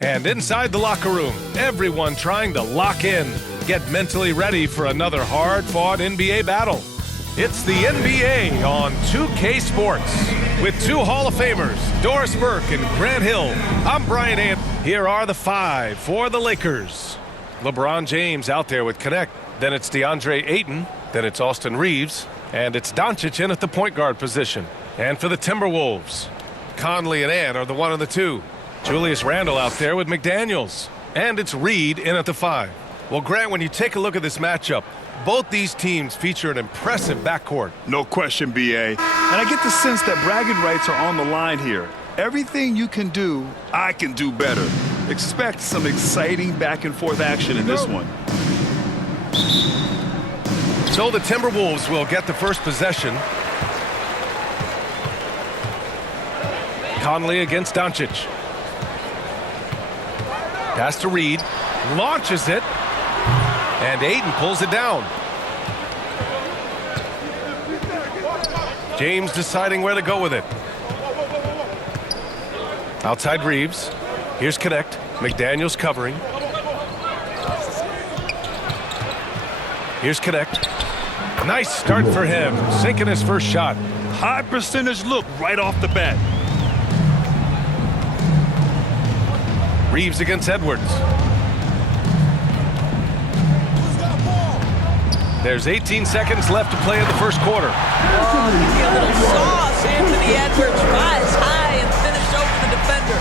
And inside the locker room, everyone trying to lock in, get mentally ready for another hard-fought NBA battle. It's the NBA on 2K Sports with two Hall of Famers, Doris Burke and Grant Hill. I'm Brian Ant. Here are the five for the Lakers. LeBron James out there with Connect. Then it's DeAndre Ayton. Then it's Austin Reeves. And it's Doncic in at the point guard position. And for the Timberwolves, Conley and Ant are the 1 and the 2. Julius Randle out there with McDaniels. And it's Reed in at the 5. Well, Grant, when you take a look at this matchup, both these teams feature an impressive backcourt. No question, B.A. And I get the sense that bragging rights are on the line here. Everything you can do, I can do better. Expect some exciting back-and-forth action in this one. So the Timberwolves will get the first possession. Conley against Doncic. Pass to Reed. Launches it. And Ayton pulls it down. James deciding where to go with it. Outside Reeves. Here's Connect. McDaniels covering. Here's Connect. Nice start for him. Sinking his first shot. High percentage look right off the bat. Reeves against Edwards. There's 18 seconds left to play in the first quarter. Oh, give me a little sauce. Anthony Edwards rise high and finish over the defender.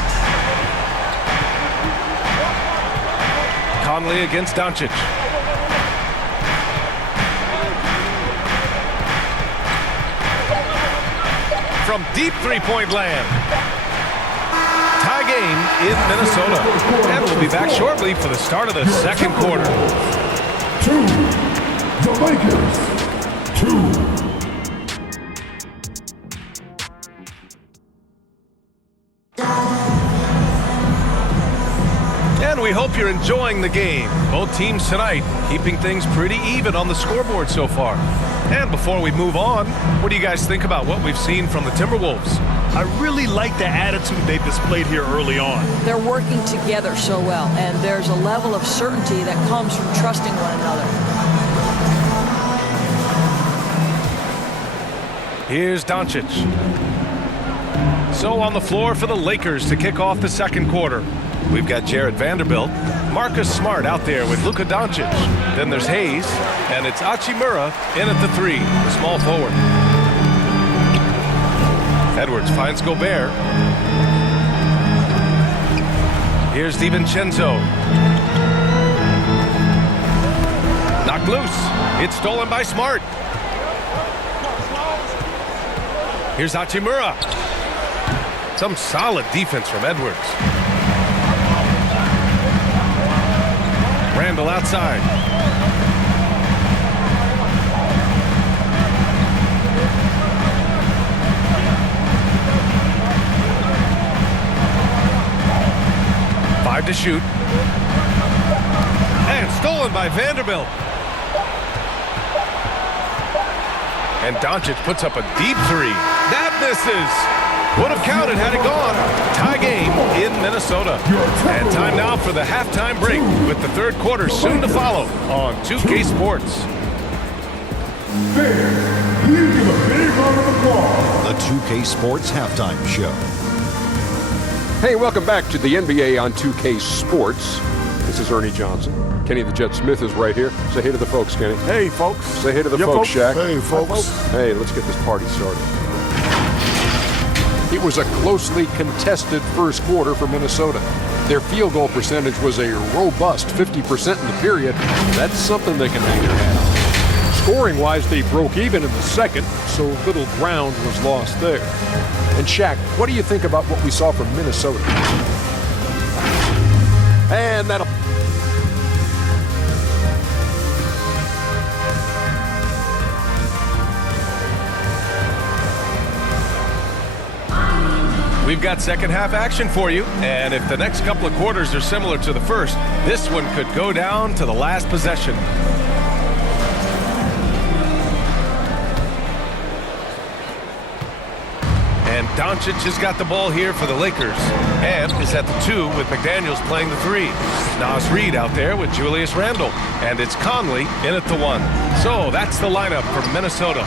Conley against Doncic. From deep three-point land. Tie game in Minnesota. And we'll be back shortly for the start of the second quarter. The Lakers, 2. And we hope you're enjoying the game. Both teams tonight keeping things pretty even on the scoreboard so far. And before we move on, what do you guys think about what we've seen from the Timberwolves? I really like the attitude they've displayed here early on. They're working together so well, and there's a level of certainty that comes from trusting one another. Here's Doncic. So on the floor for the Lakers to kick off the second quarter. We've got Jared Vanderbilt, Marcus Smart out there with Luka Doncic. Then there's Hayes, and it's Hachimura in at the 3, the small forward. Edwards finds Gobert. Here's DiVincenzo. Knocked loose. It's stolen by Smart. Here's Hachimura. Some solid defense from Edwards. Randle outside. Five to shoot. And stolen by Vanderbilt. And Doncic puts up a deep 3. That misses. Would have counted had it gone. Tie game in Minnesota. And time now for the halftime break with the third quarter soon to follow on 2K Sports. Fans, please give a big round of applause. The 2K Sports Halftime Show. Hey, welcome back to the NBA on 2K Sports. This is Ernie Johnson. Kenny the Jet Smith is right here. Say hey to the folks, Kenny. Hey, folks. Say hey to the folks, Shaq. Hey, folks. Hey, let's get this party started. It was a closely contested first quarter for Minnesota. Their field goal percentage was a robust 50% in the period. That's something they can hang their hat on. Scoring-wise, they broke even in the second, so little ground was lost there. And Shaq, what do you think about what we saw from Minnesota? And that'll... We've got second half action for you, and if the next couple of quarters are similar to the first, this one could go down to the last possession. And Doncic has got the ball here for the Lakers and is at the 2 with McDaniels playing the 3. Nas Reed out there with Julius Randle, and it's Conley in at the 1. So that's the lineup for Minnesota.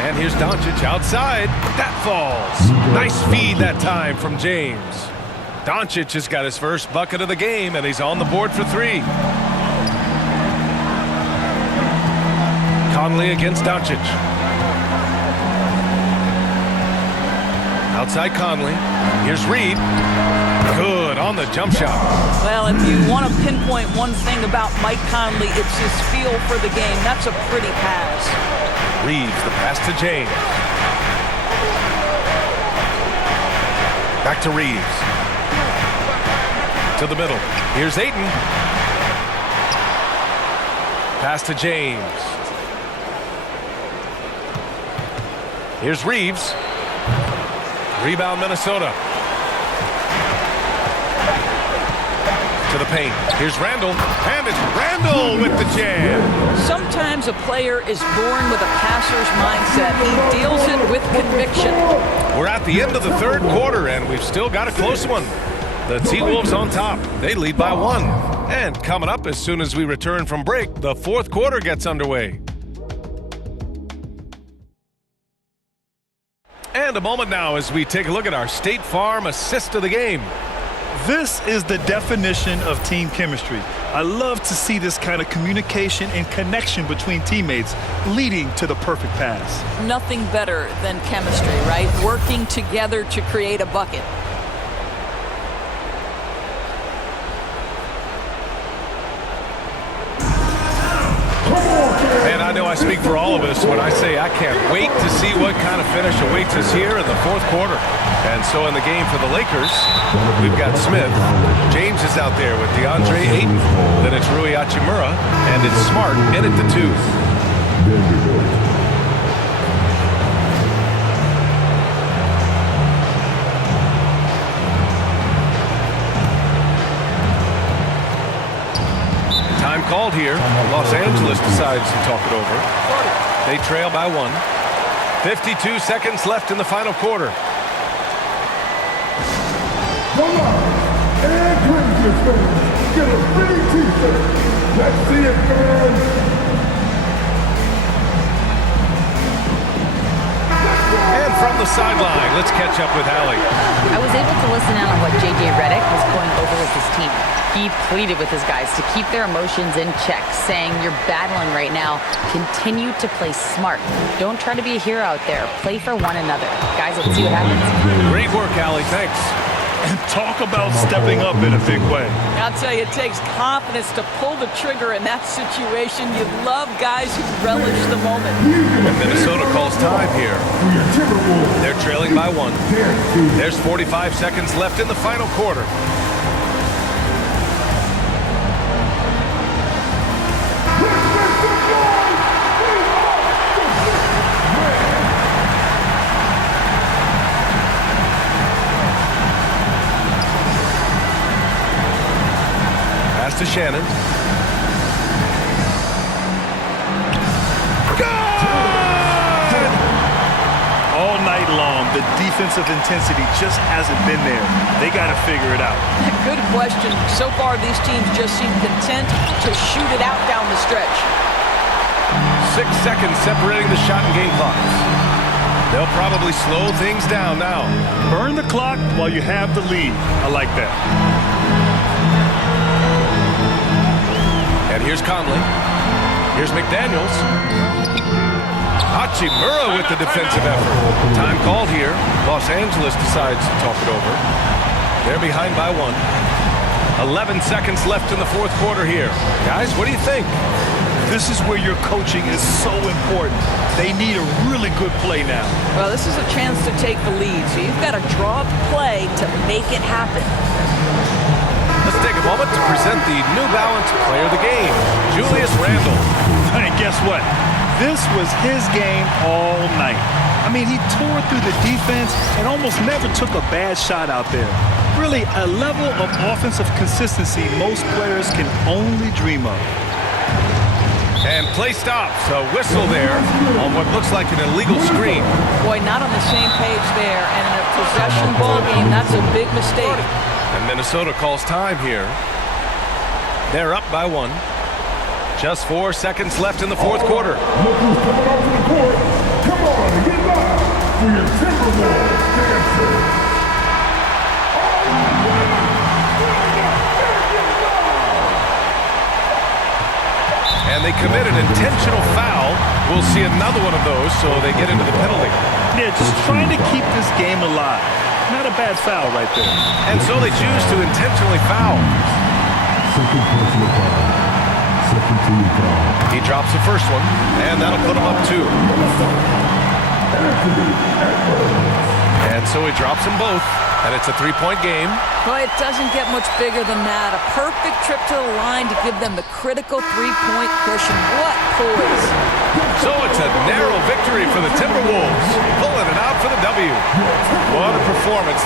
And here's Doncic outside. That falls. Nice feed that time from James. Doncic has got his first bucket of the game, and he's on the board for 3. Conley against Doncic. Outside Conley. Here's Reed. Good on the jump shot. Well, if you want to pinpoint one thing about Mike Conley, it's his feel for the game. That's a pretty pass. Reeves the pass to James. Back to Reeves. To the middle. Here's Ayton. Pass to James. Here's Reeves. Rebound Minnesota. To the paint. Here's Randle. And it's Randle with the jam. Sometimes a player is born with a passer's mindset. He deals it with conviction. We're at the end of the 3rd quarter, and we've still got a close one. The T-Wolves on top. They lead by 1. And coming up as soon as we return from break, the 4th quarter gets underway. And a moment now as we take a look at our State Farm assist of the game. This is the definition of team chemistry. I love to see this kind of communication and connection between teammates leading to the perfect pass. Nothing better than chemistry, right? Working together to create a bucket. And I know I speak for all of us when I say I can't wait to see what kind of finish awaits us here in the 4th quarter. And so in the game for the Lakers, we've got Smith. James is out there with DeAndre Ayton. Then it's Rui Hachimura, and it's Smart in at the 2. Time called here. Los Angeles decides to talk it over. They trail by 1. 52 seconds left in the final quarter. Come on, and Rangers fans, get a free t-shirt. Let's see it, fans. And from the sideline, let's catch up with Allie. I was able to listen in on what J.J. Redick was going over with his team. He pleaded with his guys to keep their emotions in check, saying, "You're battling right now. Continue to play smart. Don't try to be a hero out there. Play for one another." Guys, let's see what happens. Great work, Allie. Thanks. And talk about stepping up in a big way. I'll tell you, it takes confidence to pull the trigger in that situation. You love guys who relish the moment. And Minnesota calls time here. They're trailing by 1. There's 45 seconds left in the final quarter. To Shannon. Good! All night long, the defensive intensity just hasn't been there. They got to figure it out. Good question. So far, these teams just seem content to shoot it out down the stretch. 6 seconds separating the shot and game clocks. They'll probably slow things down now. Burn the clock while you have the lead. I like that. And here's Conley. Here's McDaniels. Hachimura with the defensive effort. Time called here. Los Angeles decides to talk it over. They're behind by 1. 11 seconds left in the 4th quarter here. Guys, what do you think? This is where your coaching is so important. They need a really good play now. Well, this is a chance to take the lead, so you've got to draw up play to make it happen. Let's take a moment to present the New Balance Player of the Game, Julius Randle. And guess what? This was his game all night. I mean, he tore through the defense and almost never took a bad shot out there. Really, a level of offensive consistency most players can only dream of. And play stops. A whistle there on what looks like an illegal screen. Boy, not on the same page there. And in a possession ball game, that's a big mistake. And Minnesota calls time here. They're up by 1. Just 4 seconds left in the fourth quarter. Look who's coming onto the court. Come on, get live for your Timberwolves dancer. And they commit an intentional foul. We'll see another one of those, so they get into the penalty. Yeah, just trying to keep this game alive. Not a bad foul right there. And so they choose to intentionally foul. Second personal foul. Second team foul. He drops the first one, and that'll put him up 2. And so he drops them both, and it's a 3-point game. Well, it doesn't get much bigger than that. A perfect trip to the line to give them the critical 3-point cushion. What poise. So it's a narrow victory for the Timberwolves, pulling it out for the W. What a performance.